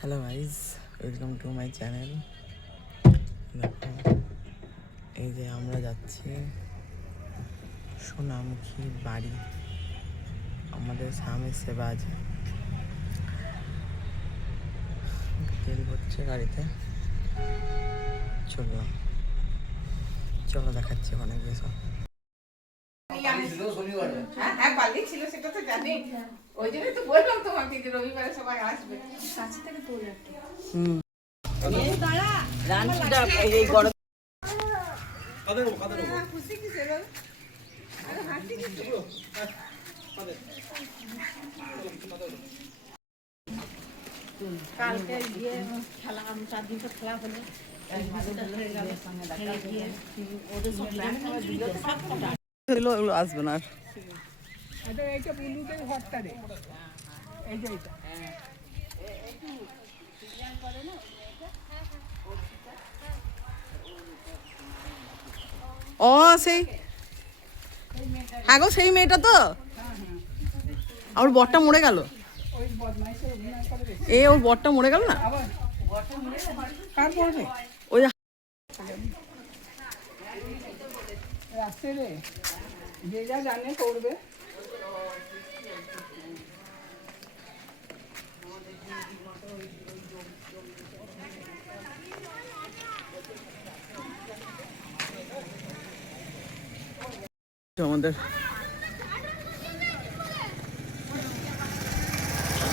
Hello guys, welcome to my channel. দেখো, এই যে আমরা যাচ্ছি সোনামুখী বাড়ি। আমাদের স্বামীর সেবা আছে, তেল হচ্ছে গাড়িতে। চলো দেখাচ্ছি ওখানে গিয়ে সব। হ্যাঁ পাল্লি ছিল, সেটা তো জানি। ওই জন্যই তো বললাম তোমাকে যে রবিবারে সবাই আসবে। কাছে থেকে তোল একটু। এই গরম খুশি কি ছিল? আরে হাসি কি ছিল? কালকে গিয়ে খেলা, 4 দিন তো খেলা হলো। এগুলো আসবে না আর। এইটা বন্ধুদের ঘরটা রে, এই যে এইটা ও সেই, হ্যাঁ গো সেই মেয়েটা তো। আর বরটা মরে গেল। ওই বদমাইশের অভিনয় করে রে। এ ওর বরটা মরে গেল না? আবার কার পড়বে ওই রাস্তে রে, যে যা জানে করবে। আমাদের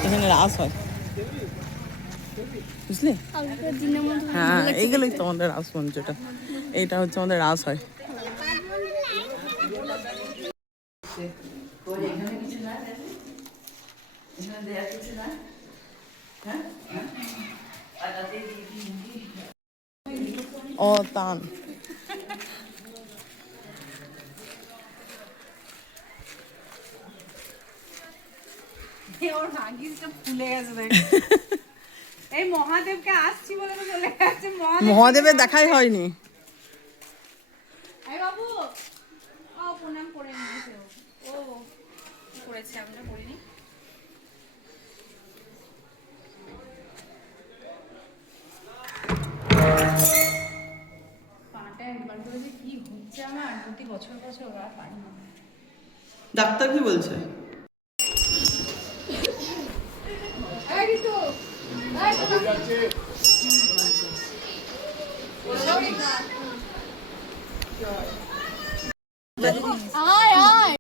এখানে রাস হয়, বুঝলি? হ্যাঁ, এইগুলোই তো আমাদের রাস মঞ্চটা। এইটা হচ্ছে আমাদের রাস হয়। ও তান ওর ভাগিসটা ফুলে গেছে দেখ। এই মহাদেবকে আসছি বলে তো চলে গেছে। মহাদেবের দেখাই হয়নি। এই বাবু, ও প্রণাম করে নিয়েছে। ও করেছে, আমরা করিনি। পাটা একবার করে যে কি হচ্ছে আমার, প্রতি বছর বছর আর পারি না। ডাক্তার কি বলছে?